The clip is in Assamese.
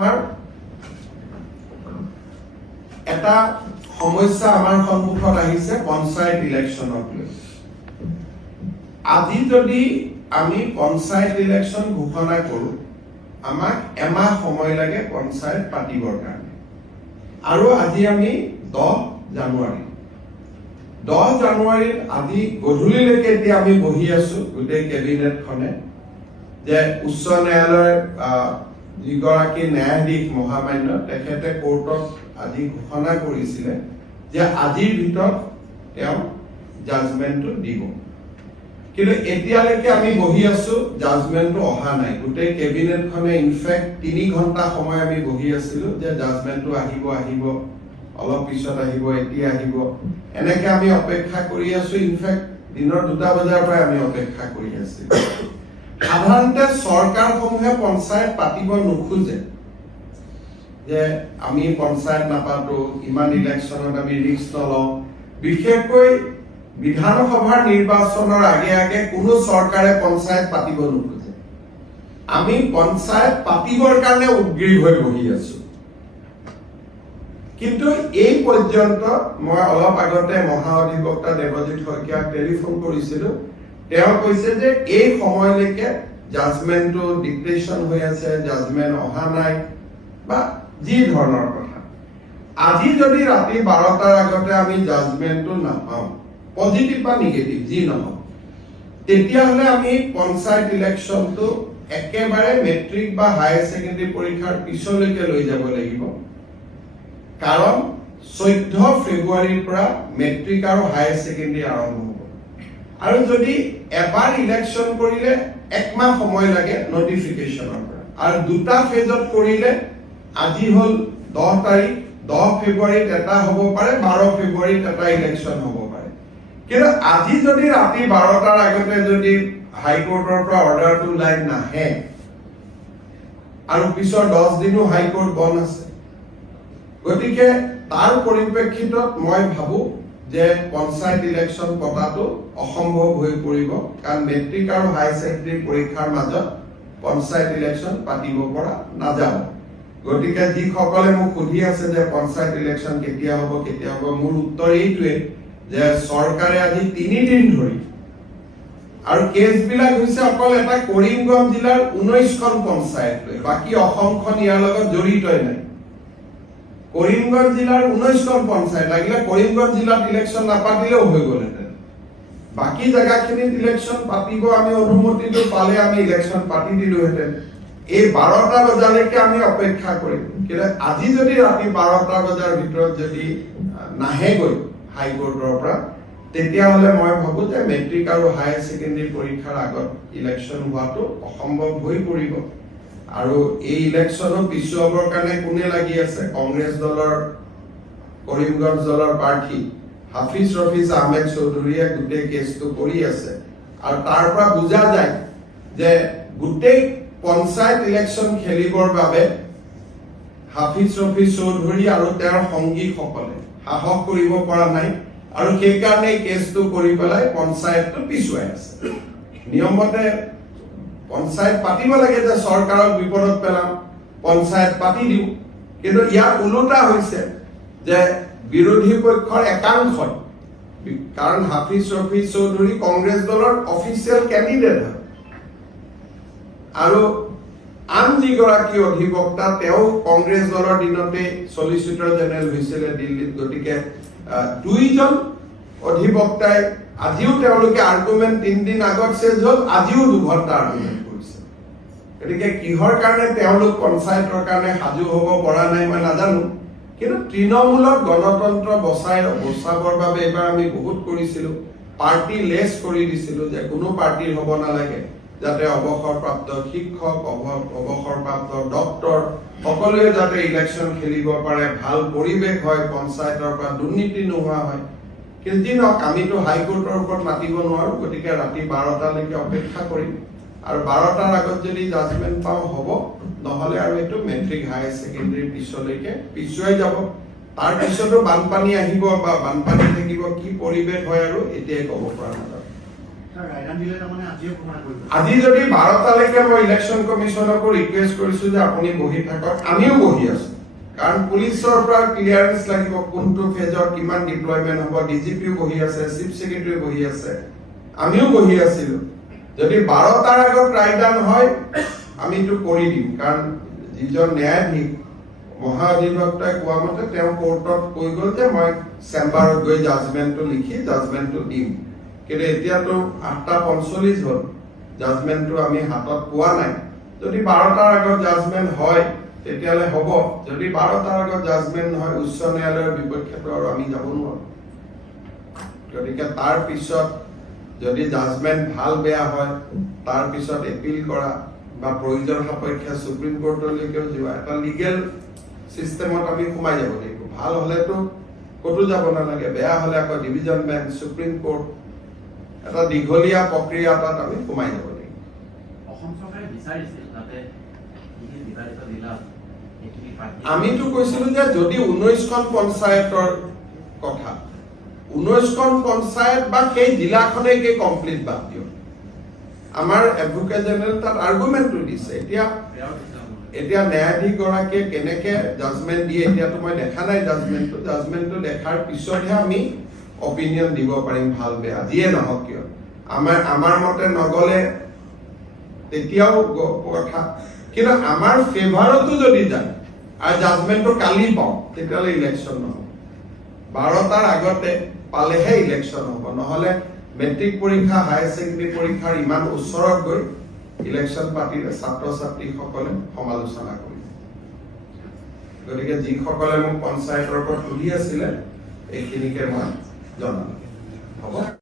আমাৰ এটা সমস্যা আমাৰ সন্মুখত আহিছে পঞ্চায়ত ইলেকশ্যনক লৈ। আজি যদি আমি পঞ্চায়ত ইলেকশ্যন ঘোষণা কৰো, আমাক এমাহ সময় লাগে পঞ্চায়ত পাতিবৰ কাৰণে। আৰু আজি আমি 10 জানুৱাৰী 10 জানুৱাৰীত আজি গধূলিলৈকে এতিয়া আমি বহি আছো গোটেই কেবিনেটখনে, যে উচ্চ ন্যায়ালয়ৰ যিগৰাকী ন্যায়াধীশ মহামান্য তেখেতে কোৰ্টত আজি ঘোষণা কৰিছিলে যে আজিৰ ভিতৰত তেওঁ জাজমেন্টটো দিব। কিন্তু এতিয়ালৈকে আমি বহি আছো, জাজমেন্টটো অহা নাই। গোটেই কেবিনেটখনে ইনফেক্ট 3 ঘণ্টা সময় আমি বহি আছিলো যে জাজমেন্টটো আহিব অলপ পিছত আহিব, এতিয়া আহিব, এনেকে আমি অপেক্ষা কৰি আছো। ইনফেক্ট দিনৰ 2টা বজাৰ পৰা আমি অপেক্ষা কৰি আছিলো। সাধাৰণতে চৰকাৰসমূহে পঞ্চায়ত পাতিব নোখোজে, যে আমি পঞ্চায়ত নাপাতো, ইমান ইলেকশ্যনত আমি ৰিস্ক নলওঁ। বিশেষকৈ বিধানসভাৰ নিৰ্বাচনৰ আগে আগে কোনো চৰকাৰে পঞ্চায়ত পাতিব নোখোজে। আমি পঞ্চায়ত পাতিবৰ কাৰণে উদ্গ্ৰীৱ হৈ বহি আছো। কিন্তু এই পৰ্যন্ত মই অলপ আগতে মহাঅধিবক্তা দেৱজিৎ শইকীয়াক টেলিফোন কৰিছিলো। তেওঁ কৈছে যে এই সময়লৈকে জাজমেন্টটো ডিক্টেশ্যন হৈ আছে, জাজমেন্ট অহা নাই বা যি ধৰণৰ কথা। আজি যদি ৰাতি 12টাৰ আগতে আমি জাজমেন্টটো নাপাওঁ, পজিটিভ বা নিগেটিভ যি নহওক, তেতিয়াহ'লে আমি পঞ্চায়ত ইলেকশ্যনটো একেবাৰে মেট্ৰিক বা হায়াৰ ছেকেণ্ডাৰী পৰীক্ষাৰ পিছলৈকে লৈ যাব লাগিব। কাৰণ 14 ফেব্ৰুৱাৰীৰ পৰা মেট্ৰিক আৰু হায়াৰ ছেকেণ্ডাৰী আৰম্ভ হ'ব। আৰু যদি এবাৰ ইলেকশ্যন কৰিলে 1 মাহ সময় লাগে নটিফিকেশ্যনৰ পৰা, আৰু 2টা ফেজত কৰিলে আজি হ'ল 10 তাৰিখ, 10 ফেব্ৰুৱাৰীত এটা হ'ব পাৰে, 12 ফেব্ৰুৱাৰীত এটা ইলেকশ্যন হ'ব পাৰে। কিন্তু আজি যদি ৰাতি 12টাৰ আগতে যদি হাইকোৰ্টৰ পৰা অৰ্ডাৰটো ওলাই নাহে, আৰু পিছৰ 10 দিনো হাইকোৰ্ট বন্ধ আছে, গতিকে তাৰ পৰিপ্ৰেক্ষিতত মই ভাবো যে পঞ্চায়ত ইলেকশ্যন পতাটো অসম্ভৱ হৈ পৰিব। কাৰণ মেট্ৰিক আৰু হায়াৰ ছেকেণ্ডাৰী পৰীক্ষাৰ মাজত পঞ্চায়ত ইলেকশ্যন পাতিব পৰা নাযাব। গতিকে যিসকলে মোক সুধি আছে যে পঞ্চায়ত ইলেকশ্যন কেতিয়া হ'ব, মোৰ উত্তৰ এইটোৱে যে চৰকাৰে আজি 3 দিন ধৰি, আৰু কেছবিলাক হৈছে অকল এটা কৰিমগঞ্জ জিলাৰ 19খন পঞ্চায়ত লৈ, বাকী অসমখন ইয়াৰ লগত জড়িতই নাই। কৰিমগঞ্জ জিলাৰ 19খন পঞ্চায়ত, লাগিলে কৰিমগঞ্জ জিলাত ইলেকশ্যন নাপাতিলেও হৈ গ'লহেঁতেন। বাকী জেগাখিনিত ইলেকশ্যন পাতিব আমি অনুমতিটো পালে আমি ইলেকশ্যন পাতি দিলোহেঁতেন। এই 12টা বজালৈকে আমি অপেক্ষা কৰিম। কিন্তু আজি যদি ৰাতি 12টা বজাৰ ভিতৰত যদি নাহেগৈ হাইকোৰ্টৰ পৰা, তেতিয়াহ'লে মই ভাবো যে মেট্ৰিক আৰু হায়াৰ ছেকেণ্ডাৰী পৰীক্ষাৰ আগত ইলেকশ্যন হোৱাটো অসম্ভৱ হৈ পৰিব। আৰু এই ইলেকশ্যনো পিছুৱাবৰ কাৰণে কোনে লাগি আছে? কংগ্ৰেছ দলৰ, কৰিমগঞ্জ দলৰ প্ৰাৰ্থী হাফিজ ৰফিজ আহমেদ চৌধুৰীয়ে গোটেই কেছটো কৰি আছে। আৰু তাৰ পৰা বুজা যায় যে গোটেই পঞ্চায়ত ইলেকশ্যন খেলিবৰ বাবে হাফিজ ৰফিজ চৌধুৰী আৰু তেওঁৰ সংগীসকলে সাহস কৰিব পৰা নাই, আৰু সেইকাৰণে কেছটো কৰি পেলাই পঞ্চায়তটো পিছুৱাই আছে। নিয়মতে পঞ্চায়ত পাতিব লাগে যে চৰকাৰক বিপদত পেলাম, পঞ্চায়ত পাতি দিওঁ। কিন্তু ইয়াৰ ওলোটা হৈছে যে বিৰোধী পক্ষৰ একাংশই, কাৰণ হাফিজ ৰফিজ চৌধুৰী কংগ্ৰেছ দলৰ অফিচিয়েল কেণ্ডিডেট হয়, আৰু আন যিগৰাকী অধিবক্তা তেওঁ কংগ্ৰেছ দলৰ দিনতে চলিচিটৰ জেনেৰেল হৈছিলে দিল্লীত। গতিকে 2জন অধিবক্তাই আজিও তেওঁলোকে আৰ্গুমেণ্ট 3 দিন আগত চেজ হ'ল, আজিও 2 ঘণ্টা আৰ্গুমেণ্ট কৰিছে। গতিকে কিহৰ কাৰণে তেওঁলোক পঞ্চায়তৰ কাৰণে সাজু হ'ব পৰা নাই মই নাজানো। কিন্তু তৃণমূলক গণতন্ত্ৰ বচাবৰ বাবে এইবাৰ আমি বহুত কৰিছিলো। পাৰ্টি লেছ কৰি দিছিলো যে কোনো পাৰ্টিৰ হ'ব নালাগে, যাতে অৱসৰপ্ৰাপ্ত শিক্ষক, অৱসৰপ্ৰাপ্ত ডক্টৰ সকলোৱে যাতে ইলেকশ্যন খেলিব পাৰে, ভাল পৰিৱেশ হয়, পঞ্চায়তৰ পৰা দুৰ্নীতি নোহোৱা হয়। কিন্তু যি নহওক আমিতো হাইকোৰ্টৰ ওপৰত মাতিব নোৱাৰো। গতিকে ৰাতি 12টালৈকে অপেক্ষা কৰিম, আৰু 12টাৰ আগত যদি জাজমেন্ট পাওঁ হ'ব, নহ'লে আৰু এইটো মেট্ৰিক হায়াৰ ছেকেণ্ডাৰী পিছলৈকে পিছুৱাই যাব। তাৰ পিছতো বানপানী আহিব বা বানপানী থাকিব, কি পৰিৱেশ হয় আৰু এতিয়াই ক'ব পৰা নাযাব। আজি যদি 12 তাৰিখে মই ইলেকশ্যন কমিশনকো ৰিকুৱেষ্ট কৰিছো যে আপুনি বহি থাকক, আমিও বহি আছো, কাৰণ পুলিচৰ পৰা ক্লিয়াৰেন্স লাগিব কোনটো ফেজত কিমান ডিপ্লয়মেন্ট হ'ব। ডিজিপিও বহি আছে, চিফ সেক্ৰেটাৰী বহি আছে, আমিও বহি আছিলো। যদি 12টাৰ আগত ৰায়দান হয় আমিতো কৰি দিম, কাৰণ যিজন ন্যায়াধীশ মহাঅধিবক্তাই কোৱা মতে তেওঁ কোৰ্টত কৈ গ'ল যে মই চেম্বাৰত গৈ জাজমেন্টটো লিখি জাজমেন্টটো দিম। কিন্তু এতিয়াতো 8:45 হ'ল, জাজমেন্টটো আমি হাতত পোৱা নাই। যদি 12টাৰ আগত জাজমেন্ট হয় তেতিয়ালে হ'ব, যদি 12টাৰ আগত জাজমেন্ট নহয় উচ্চ ন্যায়ালয়ৰ বিপক্ষেতো আৰু আমি যাব নোৱাৰো। গতিকে তাৰ পিছত যদি জাজমেন্ট ভাল বেয়া হয় তাৰ পিছত এপিল কৰা বা প্ৰয়োজন সাপেক্ষে সুপ্ৰিম কোৰ্টলৈকেও যোৱা এটা লিগেল সিস্টেমত আমি সোমাই যাব লাগিব। ভাল হলেতো কতো যাব নালাগে, বেয়া হলে আকৌ ডিভিজন বেঞ্চ, সুপ্ৰিম কোৰ্ট, এটা দীঘলীয়া প্ৰক্ৰিয়া এটাত আমি সোমাই যাব লাগিব। অসম চৰকাৰে বিচাৰিছিল যাতে বিবাদিত জিলা আমিতো কৈছিলো যে যদি 19খন পঞ্চায়তৰ কথা, 19খন পঞ্চায়ত বা সেই জিলাখনেই কমপ্লিট বাদ দিয়ক। আমাৰ এডভোকেট জেনেৰেল তাত আৰ্গুমেন্টটো দিছে। এতিয়া ন্যায়াধীশ গৰাকীয়ে কেনেকে জাজমেন্ট দিয়ে এতিয়াতো মই দেখা নাই জাজমেন্টটো দেখাৰ পিছতহে আমি অপিনিয়ন দিব পাৰিম ভাল বেয়া যিয়ে নহওক কিয়। আমাৰ মতে নগলে তেতিয়াও কথা, কিন্তু আমাৰ ফেভাৰতো যদি যায় আৰু জাজমেন্টটো কালি পাওঁ তেতিয়াহ'লে ইলেকশ্যন নহ'ব। 12টাৰ আগতে পালেহে ইলেকশ্যন হ'ব, নহ'লে মেট্ৰিক পৰীক্ষা হায়াৰ ছেকেণ্ডেৰী পৰীক্ষাৰ ইমান ওচৰত গৈ ইলেকশ্যন পাতিলে ছাত্ৰ ছাত্ৰীসকলে সমালোচনা কৰিব। গতিকে যিসকলে মোক পঞ্চায়তৰ পৰা সুধি আছিলে এইখিনিকে মই জনাম। হ'ব।